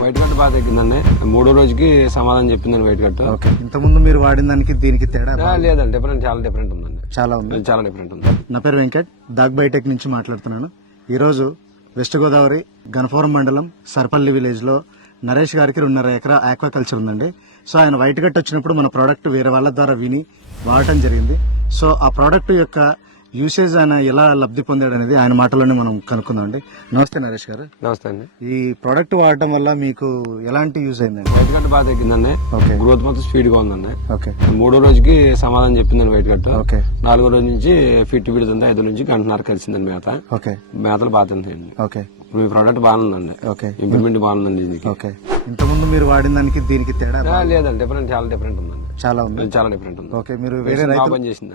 White cut బాగా తగ్గిందండి. మూడో రోజుకి సమాధానం చెప్పిందండి వైట్ కట్ ఓకే. ఇంతకుముందు మీరు వాడిన దానికి దీనికి తేడా లేదండి డిఫరెంట్ చాలా డిఫరెంట్ ఉందండి. చాలా ఉంది. చాలా డిఫరెంట్ ఉంది. నా పేరు వెంకట్ దాగ్ బైటెక్ నుంచి మాట్లాడుతున్నాను. ఈరోజు వెస్ట్ గోదావరి గణపురం మండలం సర్పల్లి విలేజ్లో నరేష్ గారికి రెండున్నర ఎకరా ఆక్వా కల్చర్ ఉందండి. సో ఆయన వైట్ గట్ వచ్చినప్పుడు మన ప్రోడక్ట్ వేరే వాళ్ళ ద్వారా విని వాడటం జరిగింది. సో ఆ ప్రోడక్ట్ యొక్క యూసేజ్ ఆయన ఎలా లబ్ధి పొందాడు అనేది ఆయన మాటలోనే మనం కనుక్కుందాం అండి. నమస్తే నరేష్ గారు. నమస్తే అండి. ఈ ప్రోడక్ట్ వాడటం వల్ల మీకు ఎలాంటి యూజ్ అయిందండి? వైట్ కట్ బాగా తగ్గిందండి. ఓకే. గ్రోత్ మొత్తం స్పీడ్గా ఉందండి. ఓకే. మూడో రోజుకి సమాధానం చెప్పిందండి వైట్ కట్ ఓకే. నాలుగో రోజు నుంచి ఫిట్ విడుతుంది ఐదో నుంచి గంటన్నర కలిసిందండి మేత. ఓకే. మేతలు బాగా తింటాయండి ఓకే. మీ ప్రోడక్ట్ బాగుందండి ఓకే. ఇంప్రూవ్మెంట్ బాగుందండి దీనికి. ఓకే. ఇంతకుముందు మీరు వాడిన దానికి దీనికి తేడా లేదండి డిఫరెంట్ చాలా డిఫరెంట్ ఉందండి. చాలా ఉంది. చాలా డిఫరెంట్ ఉంది. ఓకే మీరు వేరే రైతు పనిచేసింది.